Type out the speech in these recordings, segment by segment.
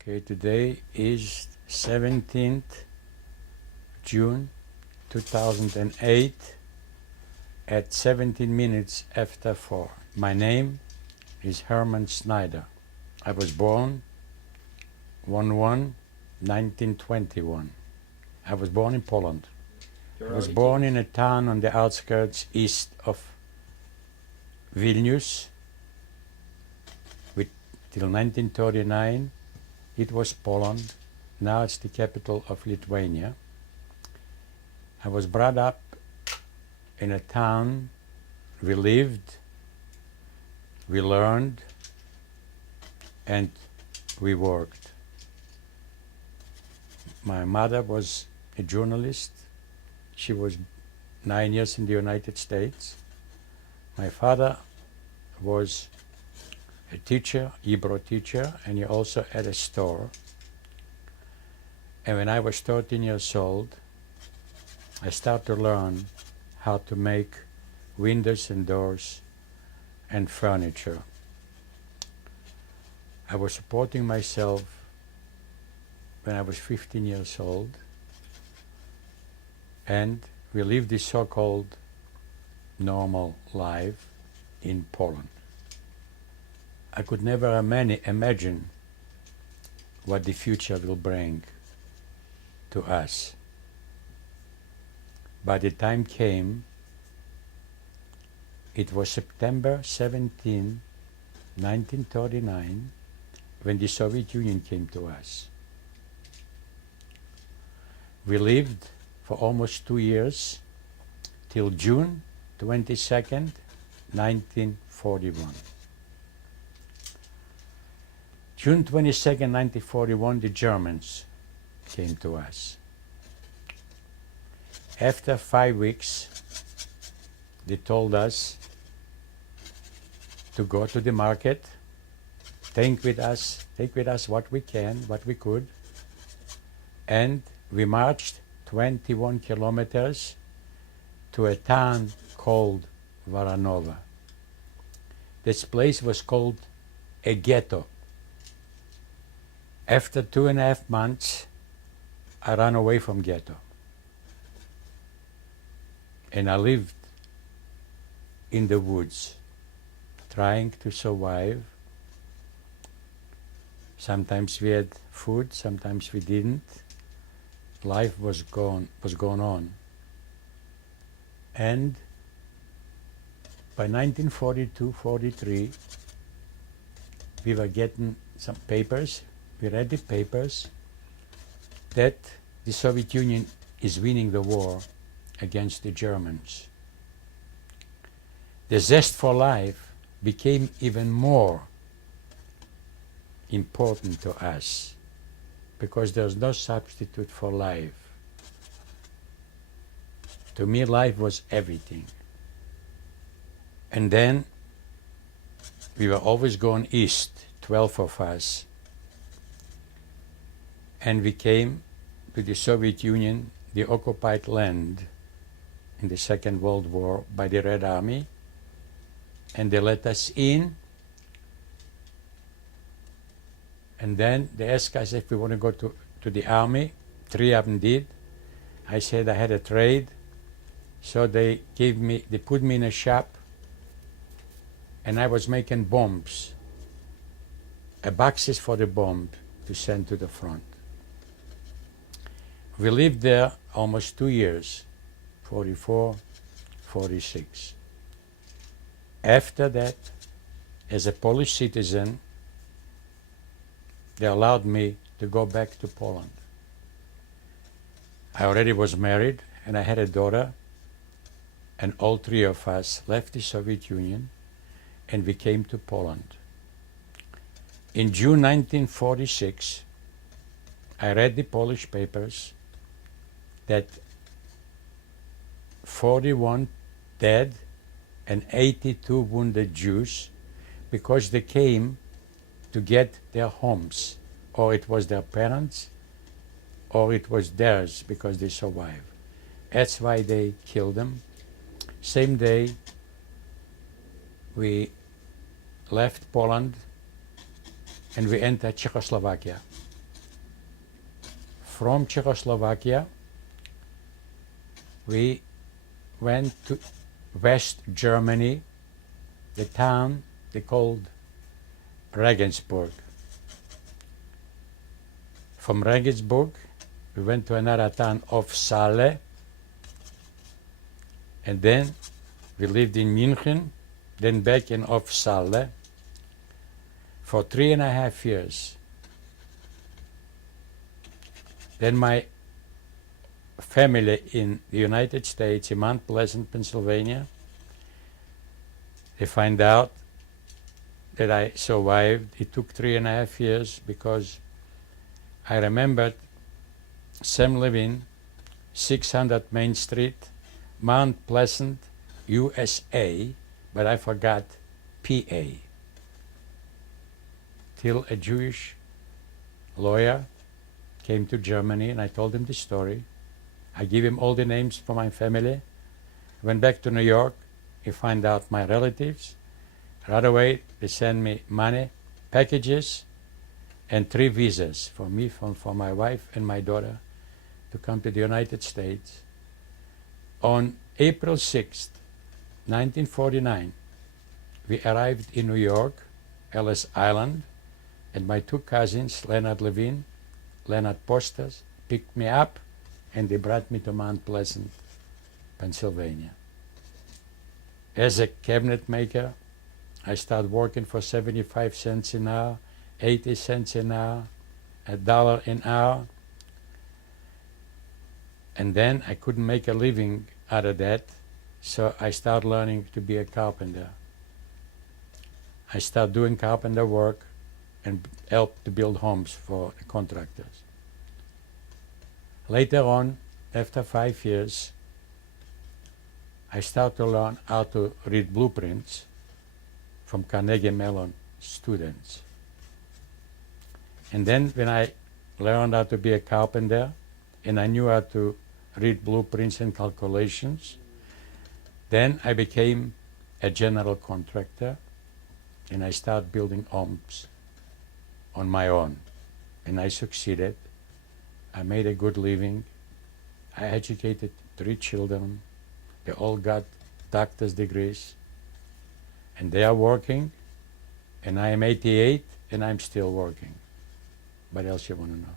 Okay, today is 17th June 2008 at 17 minutes after 4. My name is Herman Snyder. I was born 1/1/1921. I was born in Poland. I was born in a town on the outskirts east of Vilnius. Till 1939 it was Poland. Now it's the capital of Lithuania. I was brought up in a town. We lived, we learned, and we worked. My mother was a journalist. She was 9 years in the United States. My father was a teacher, Hebrew teacher, and he also had a store. And when I was 13 years old, I started to learn how to make windows and doors and furniture. I was supporting myself when I was 15 years old, and we lived this so-called normal life in Poland. I could never imagine what the future will bring to us. By the time came, it was September 17, 1939, when the Soviet Union came to us. We lived for almost 2 years, till June 22nd, 1941. June 22nd, 1941, the Germans came to us. After 5 weeks, they told us to go to the market, take with us what we can, what we could, and we marched 21 kilometers to a town called Varanova. This place was called a ghetto. After 2.5 months, I ran away from ghetto. And I lived in the woods, trying to survive. Sometimes we had food, sometimes we didn't. Life was going on. And by 1942-43, we were getting some papers. We read the papers that the Soviet Union is winning the war against the Germans. The zest for life became even more important to us because there's no substitute for life. To me, life was everything. And then we were always going east, 12 of us. And we came to the Soviet Union, the occupied land in the Second World War by the Red Army, and they let us in. And then they asked us if we want to go to the army. 3 of them did. I said I had a trade, so they put me in a shop, and I was making bombs, boxes for the bomb to send to the front. We lived there almost 2 years, 44, 46. After that, as a Polish citizen, they allowed me to go back to Poland. I already was married and I had a daughter, and all 3 of us left the Soviet Union and we came to Poland. In June 1946, I read the Polish papers that 41 dead and 82 wounded Jews because they came to get their homes, or it was their parents, or it was theirs because they survived. That's why they killed them. Same day, we left Poland and we entered Czechoslovakia. from Czechoslovakia, we went to West Germany, the town they called Regensburg. From Regensburg, we went to another town of Saale, and then we lived in München, then back in Saale for 3.5 years. Then my family in the United States, in Mount Pleasant, Pennsylvania, they find out that I survived. It took 3.5 years because I remembered Sam Levin, 600 Main Street, Mount Pleasant, USA, but I forgot PA. Till a Jewish lawyer came to Germany and I told him the story. I gave him all the names for my family. Went back to New York. He found out my relatives. Right away, they sent me money, packages, and 3 visas for me, for my wife and my daughter to come to the United States. On April 6th, 1949, we arrived in New York, Ellis Island, and my 2 cousins, Leonard Levin, Leonard Postas, picked me up and they brought me to Mount Pleasant, Pennsylvania. As a cabinet maker, I started working for 75 cents an hour, 80 cents an hour, $1 an hour. And then I couldn't make a living out of that, so I started learning to be a carpenter. I started doing carpenter work and helped to build homes for the contractors. Later on, after 5 years, I started to learn how to read blueprints from Carnegie Mellon students. And then when I learned how to be a carpenter and I knew how to read blueprints and calculations, then I became a general contractor and I started building homes on my own. And I succeeded. I made a good living. I educated 3 children. They all got doctor's degrees. And they are working. And I am 88 and I'm still working. What else you want to know?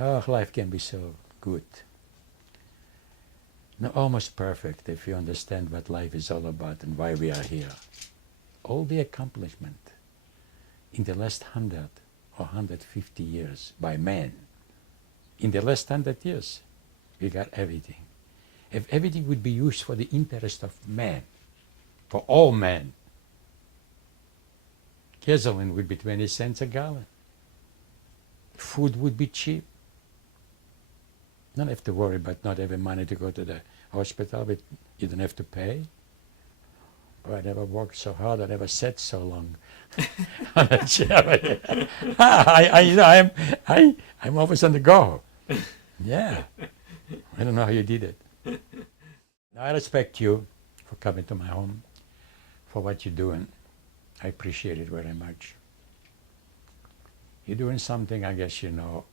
Oh, life can be so good. No, almost perfect if you understand what life is all about and why we are here. All the accomplishment in the last 100 or 150 years by man. In the last 100 years, we got everything. If everything would be used for the interest of man, for all men, gasoline would be 20 cents a gallon. Food would be cheap. Don't have to worry about not having money to go to the hospital, but you don't have to pay. Oh, I never worked so hard, I never sat so long on a chair. I'm always on the go. Yeah. I don't know how you did it. I respect you for coming to my home, for what you're doing. I appreciate it very much. You're doing something, I guess you know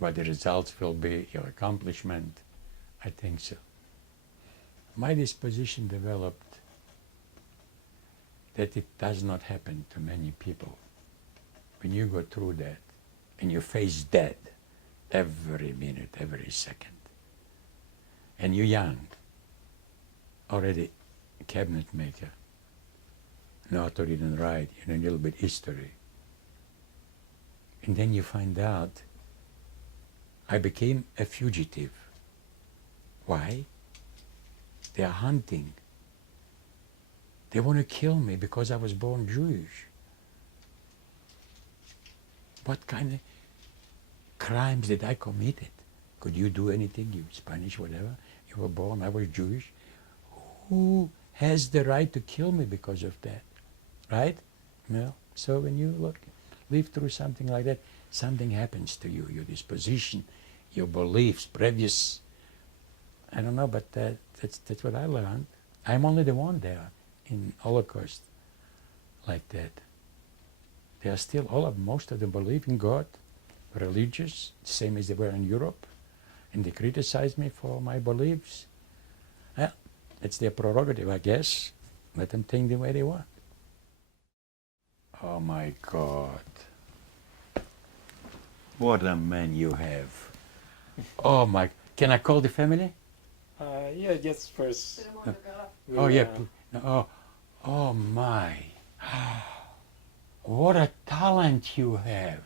what the results will be, your accomplishment. I think so. My disposition developed that it does not happen to many people. When you go through that and you face death every minute, every second, and you're young, already a cabinet maker, know how to read and write, you know a little bit history, and then you find out I became a fugitive. Why? They are hunting. They want to kill me because I was born Jewish. What kind of crimes did I commit? Could you do anything? You Spanish, whatever. You were born, I was Jewish. Who has the right to kill me because of that? Right? No. So when you live through something like that, something happens to you, your disposition, your beliefs, previous, I don't know, but that's what I learned. I'm only the one there in Holocaust like that. They are still, most of them believe in God, religious, same as they were in Europe, and they criticize me for my beliefs. Well, it's their prerogative, I guess. Let them think the way they want. Oh my God. What a man you have. Oh my, can I call the family? Yeah, just first. Oh yeah, oh, oh my. What a talent you have.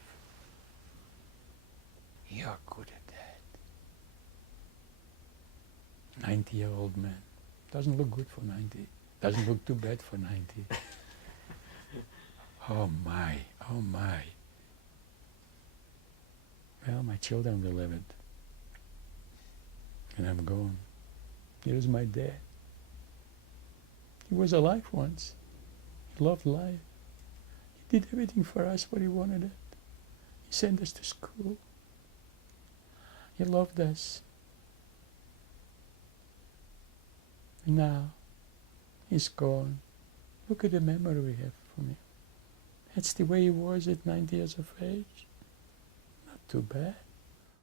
You're good at that. 90-year-old man. Doesn't look good for 90. Doesn't look too bad for 90. Oh my, oh my. Well, my children will live it. And I'm gone. Here's my dad. He was alive once. He loved life. He did everything for us what he wanted it. He sent us to school. He loved us. And now, he's gone. Look at the memory we have from him. That's the way he was at 90 years of age. Not too bad.